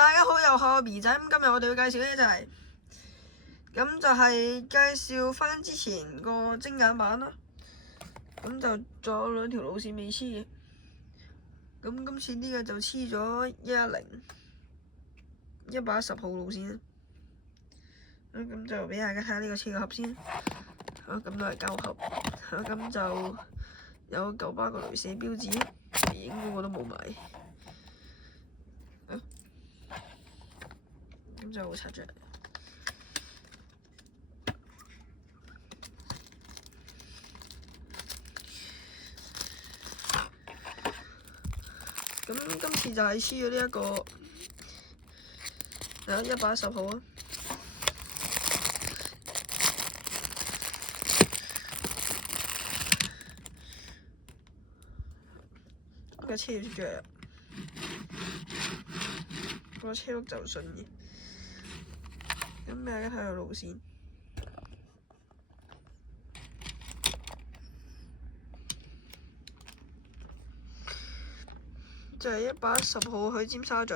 大家好，又係我 B 仔。咁今日我哋會介紹呢就係介紹翻之前個精簡版啦。咁就仲有兩條路線未黐嘅。咁今次呢個就黐咗110、110號路線啦。咁就俾大家睇下呢個車個盒先。咁都係膠盒。咁就有9巴個雷射標誌，影嗰個都冇埋。咁就拆出嚟。咁今次就係黐咗呢一個110號啊。個車要出咗嚟啦，個車轆就順嘅。咁大家睇下路線，就係110號去尖沙咀，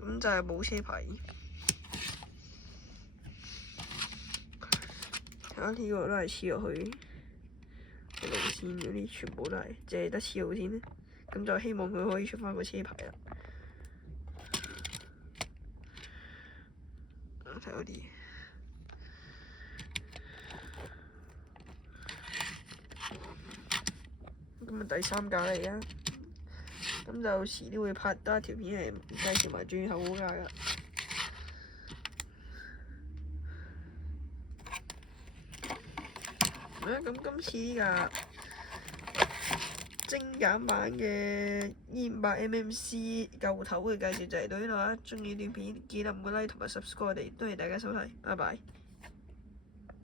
咁就係冇車牌。睇下呢個都係黐落去路線嗰啲，全部都係淨係得黐路線咧。咁就希望佢可以出翻個車牌啦。睇嗰啲，咁啊第3架嚟啊！咁就遲啲會拍多一條片嚟介紹埋最後嗰架噶。咁今次呢架精簡版嘅 E500 MMC 舊頭嘅介紹就嚟到呢度啦。鍾意段片記得唔該 like 同埋 subscribe 我哋，多謝大家收睇，拜拜。